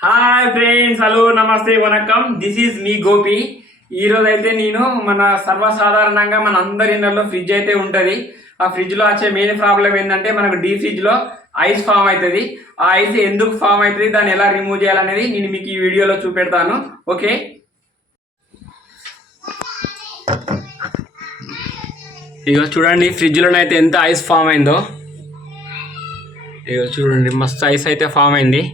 Hi friends, hello, నమస్తే, వనకం. This is మీ గోపి. ఈరోజు అయితే నేను మన సర్వసాధారణంగా మన అందరి ఇళ్ళలో ఫ్రిడ్జ్ అయితే ఉంటుంది. ఆ ఫ్రిడ్జ్లో వచ్చే మెయిన్ ప్రాబ్లం ఏంటంటే మనకు డీ ఫ్రిడ్జ్లో ఐస్ ఫామ్ అవుతుంది. ఆ ఐస్ ఎందుకు ఫామ్ అవుతుంది, దాన్ని ఎలా రిమూవ్ చేయాలనేది నేను మీకు ఈ వీడియోలో చూపెడతాను. ఓకే, ఇగో చూడండి ఫ్రిడ్జ్లోనైతే ఎంత ఐస్ ఫామ్ అయిందో. ఇగో చూడండి మస్తు ఐస్ అయితే ఫామ్ అయింది.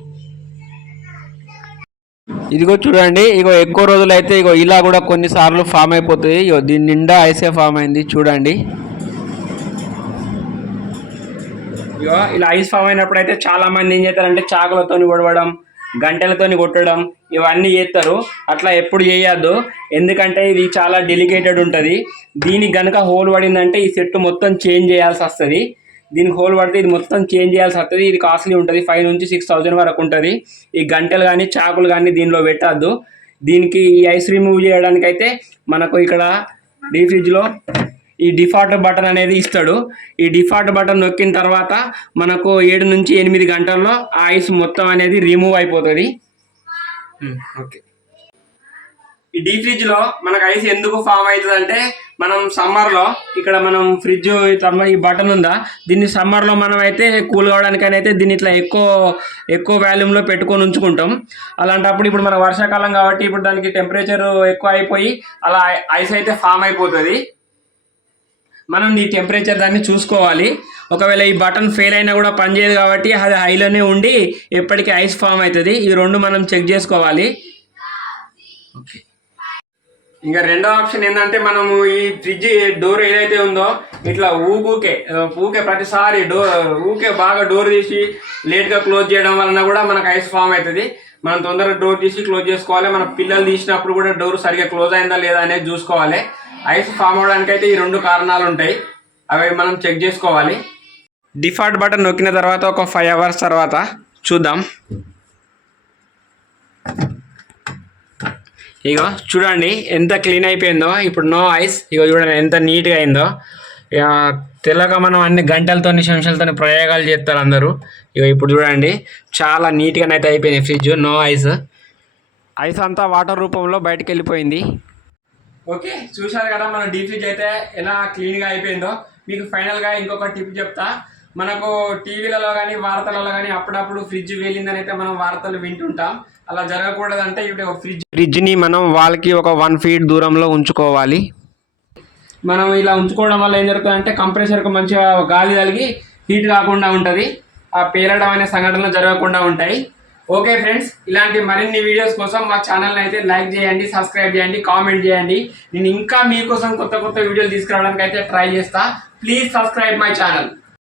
ఇదిగో చూడండి, ఇగో ఎక్కువ రోజులు అయితే ఇగో ఇలా కూడా కొన్నిసార్లు ఫామ్ అయిపోతుంది. ఇగో దీని నిండా ఐసే ఫామ్ అయింది చూడండి. ఇగో ఇలా ఐస్ ఫామ్ అయినప్పుడు అయితే చాలా మంది ఏం చేస్తారంటే చాకులతోని కొడవడం, గంటెలతోని కొట్టడం ఇవన్నీ చేస్తారు. అట్లా ఎప్పుడు చేయొద్దు, ఎందుకంటే ఇది చాలా డెలికేటెడ్ ఉంటుంది. దీనికి గనుక హోల్ పడిందంటే ఈ సెట్ మొత్తం చేంజ్ చేయాల్సి వస్తుంది. దీనికి హోల్ పడితే ఇది మొత్తం చేంజ్ చేయాల్సి వస్తుంది. ఇది కాస్ట్లీ ఉంటుంది, 5,000 నుంచి 6,000 వరకు ఉంటుంది. ఈ గంటలు కానీ చాకులు కానీ దీనిలో పెట్టద్దు. దీనికి ఈ ఐస్ రిమూవ్ చేయడానికి అయితే మనకు ఇక్కడ డీ ఫ్రిడ్జ్లో ఈ డిఫాల్ట్ బటన్ అనేది ఇస్తాడు. ఈ డిఫాల్ట్ బటన్ నొక్కిన తర్వాత మనకు 7 నుంచి 8 గంటల్లో ఆ ఐస్ మొత్తం అనేది రిమూవ్ అయిపోతుంది. ఓకే, ఈ డీ ఫ్రిడ్జ్ లో మనకు ఐస్ ఎందుకు ఫామ్ అవుతుంది అంటే, మనం సమ్మర్లో ఇక్కడ మనం ఫ్రిడ్జ్ ఈ బటన్ ఉందా, దీన్ని సమ్మర్లో మనం అయితే కూల్ కావడానికైనా అయితే దీన్ని ఇట్లా ఎక్కువ వాల్యూమ్లో పెట్టుకొని ఉంచుకుంటాం. అలాంటప్పుడు ఇప్పుడు మన వర్షాకాలం కాబట్టి ఇప్పుడు దానికి టెంపరేచర్ ఎక్కువ అయిపోయి అలా ఐస్ అయితే ఫామ్ అయిపోతుంది. మనం ఈ టెంపరేచర్ దాన్ని చూసుకోవాలి. ఒకవేళ ఈ బటన్ ఫెయిల్ అయినా కూడా పనిచేయదు కాబట్టి అది హైలోనే ఉండి ఎప్పటికీ ఐస్ ఫామ్ అవుతుంది. ఈ రెండు మనం చెక్ చేసుకోవాలి. ఓకే, ఇంకా రెండో ఆప్షన్ ఏంటంటే, మనము ఈ ఫ్రిడ్జ్ డోర్ ఏదైతే ఉందో ఇట్లా ఊకే ప్రతిసారి ఊకే బాగా డోర్ తీసి లేట్గా క్లోజ్ చేయడం వలన కూడా మనకు ఐస్ ఫామ్ అవుతుంది. మనం తొందరగా డోర్ తీసి క్లోజ్ చేసుకోవాలి. మన పిల్లలు తీసినప్పుడు కూడా డోర్ సరిగ్గా క్లోజ్ అయిందా లేదా అనేది చూసుకోవాలి. ఐస్ ఫామ్ అవడానికి అయితే ఈ రెండు కారణాలు ఉంటాయి, అవి మనం చెక్ చేసుకోవాలి. డిఫాల్ట్ బటన్ నొక్కిన తర్వాత ఒక 5 hours తర్వాత చూద్దాం. ఇగో చూడండి ఎంత క్లీన్ అయిపోయిందో. ఇప్పుడు నో ఐస్. ఇగో చూడండి ఎంత నీట్గా అయిందో. తెల్లగా మనం అన్ని గంటలతో నిమిషాలతో ప్రయోగాలు చేస్తారు అందరూ. ఇగో ఇప్పుడు చూడండి చాలా నీట్గానైతే అయిపోయింది ఫ్రిడ్జ్. No ice. ఐస్ అంతా వాటర్ రూపంలో బయటకు వెళ్ళిపోయింది. ఓకే, చూశారు కదా మన డీ ఫ్రిడ్జ్ అయితే ఎలా క్లీన్గా అయిపోయిందో. మీకు ఫైనల్గా ఇంకొక టిప్ చెప్తా. మనకు టీవీలలో కానీ వార్తలలో కానీ అప్పుడప్పుడు ఫ్రిడ్జ్ వేలిందని అయితే మనం వార్తలు వింటుంటాం. అలా జరగకూడదంటే ఇప్పుడు ఫ్రిడ్జ్ని మనం వాళ్ళకి ఒక 1 feet దూరంలో ఉంచుకోవాలి. మనం ఇలా ఉంచుకోవడం వల్ల ఏం జరుగుతుందంటే కంప్రెసర్కి మంచిగా గాలి తగిలి హీట్ కాకుండా ఉంటుంది. ఆ పేలడం అనే సంఘటనలు జరగకుండా ఉంటాయి. ఓకే ఫ్రెండ్స్, ఇలాంటి మరిన్ని వీడియోస్ కోసం మా ఛానల్ని అయితే లైక్ చేయండి, సబ్స్క్రైబ్ చేయండి, కామెంట్ చేయండి. నేను ఇంకా మీకోసం కొత్త వీడియోలు తీసుకురావడానికి అయితే ట్రై చేస్తా. Please subscribe my channel.